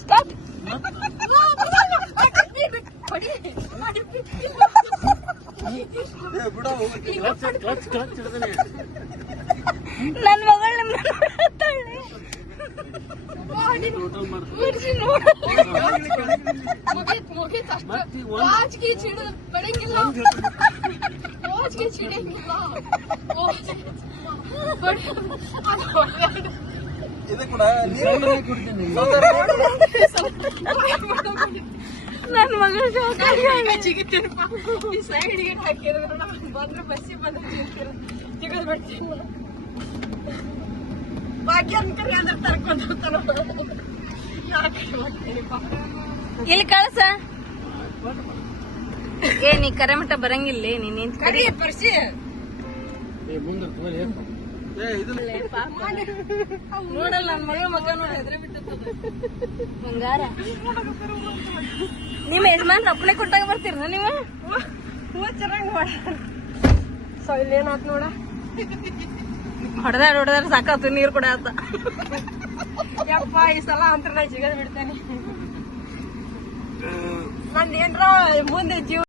Start. ನನ್ ಮಗಳ ನನ್ ಮಗಳ ಸೈಡ್ಗೆ ಹಾಕಿದ್ರು ಬಂದ್ರೆ ಬಸ್ಸಿ ಬಂದ್ರೆ ಜಿಗದ್ ಬಿಡ್ತೀನಿ. ಇಲ್ಲಿ ಕಳ್ಸ. ಏ ನೀ ಕರೆ ಮಟ್ಟ ಬರಂಗಿಲ್ಲ, ನೀನ್ ಕರಿ ಪರಿಸಿ ನೋಡಲ್ಲ. ನನ್ ಮಗಳ ಮಗ ನೋಡಿ ಹೆದ್ರೆ ಬಿಟ್ಟದ ಬಂಗಾರ. ನಿಮ್ಮ ಯಜಮಾನ್ ಅಪ್ಪಣೆ ಕೊಟ್ಟಾಗ ಬರ್ತೀರ ನೀವು? ಚೆನ್ನಾಗಿ ಮಾಡ. ಸೊ ಇಲ್ಲೇನಾತ್ ನೋಡ, ಹೊಡೆದಾಡ ಸಾಕಾತು, ನೀರ್ ಕೂಡ ಆತ. ಯಪ್ಪ ಈ ಸಲ ಅಂತ ನಾ ಸಿಗದ್ ಬಿಡ್ತೇನೆ. ನಂದೇನ್ರ ಮುಂದೆ ಜೀವ